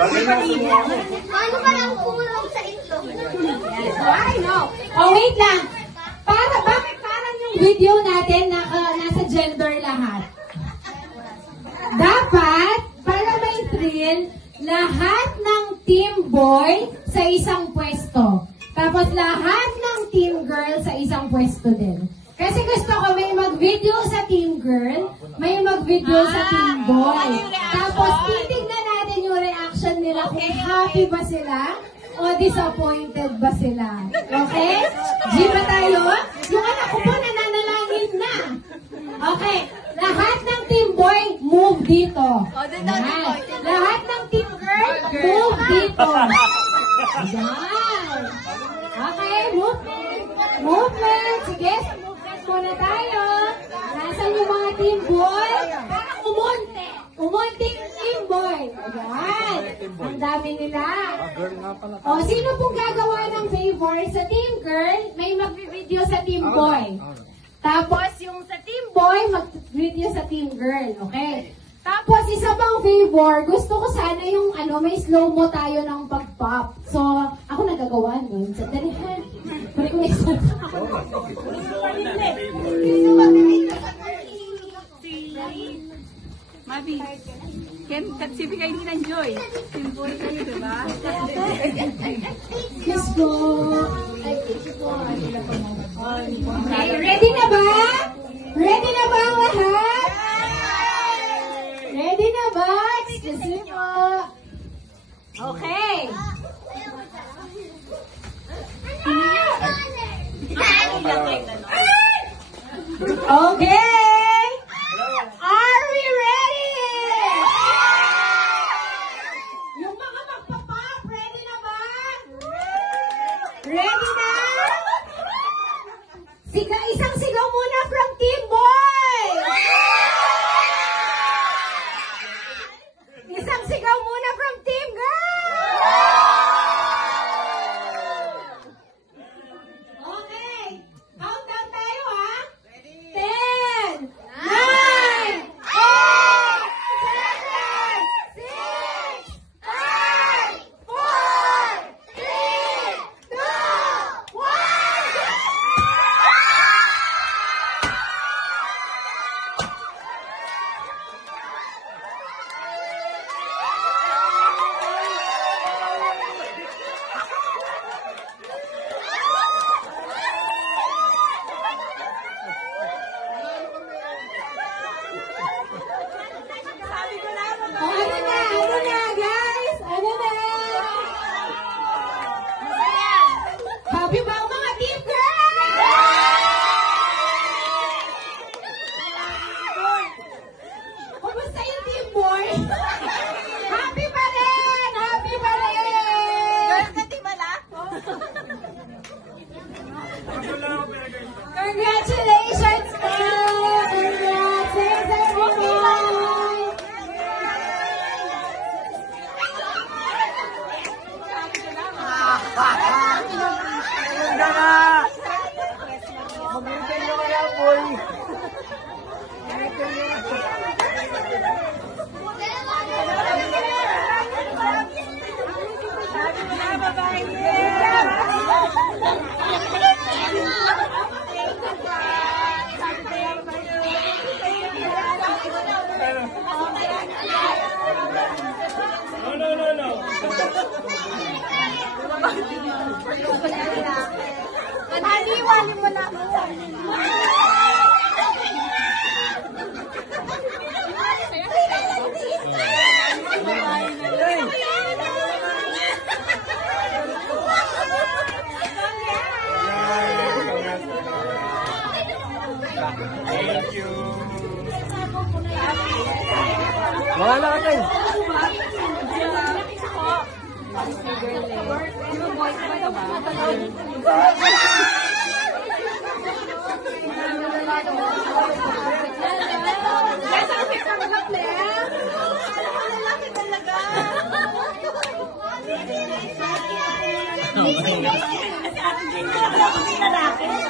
Paano ba lang kumulong sa itlog? I know. Oh, wait lang. Bakit parang yung video natin nasa gender lahat? Dapat, para may thrill, lahat ng team boy sa isang pwesto. Tapos lahat ng team girl sa isang pwesto din. Kasi gusto ko may mag-video sa team girl, may mag-video sa team boy. Tapos titignan natin yung reaction nila kung happy ba sila o disappointed ba sila. Okay? G ba tayo? Yung anak ko po nananalangin na. Okay. Lahat ng team boy, move dito. Yan. Lahat ng team girl, move dito. Yan. Okay, movement. Movement. Sige, movement muna tayo. Nasaan yung mga team boy? Parang umunti. Umunti yung team boy. Ayan. Ang dami nila. O, sino pong gagawa ng favor sa team girl? May mag-video sa team boy. Tapos, yung sa team boy, mag-video sa team girl. Okay? Tapos, isa pang favor, gusto ko sana yung, may slow-mo tayo ng pag-pop. So, ako nagagawa nun. So, dali, ha? Pwede ko isa. Mabi, kasi kayo din ng joy. Team boy kayo, diba? Yes po. Okay, ready na ba? Ready na ba ang lahat? Ready na ba? Excuse me po. Okay. Okay. Are we ready? Yung mga magpapap, ready na ba? Ready na? Isang sigaw muna from Team Boy! Isang sigaw muna from Team Girl! Okay. Countdown tayo, ha? 10, 9, 8, 7, 6, 5, 4, 3, 2, 1! Ano na, guys? Ano na? Happy ba ang mga team girls? Kumusta yung team boy? Happy pa rin! Happy pa rin! Congratulations, Carl! Congratulations, everyone! Haliwali mo na ako. Thank you. Wala ka tayo. Kasi ating lalaki.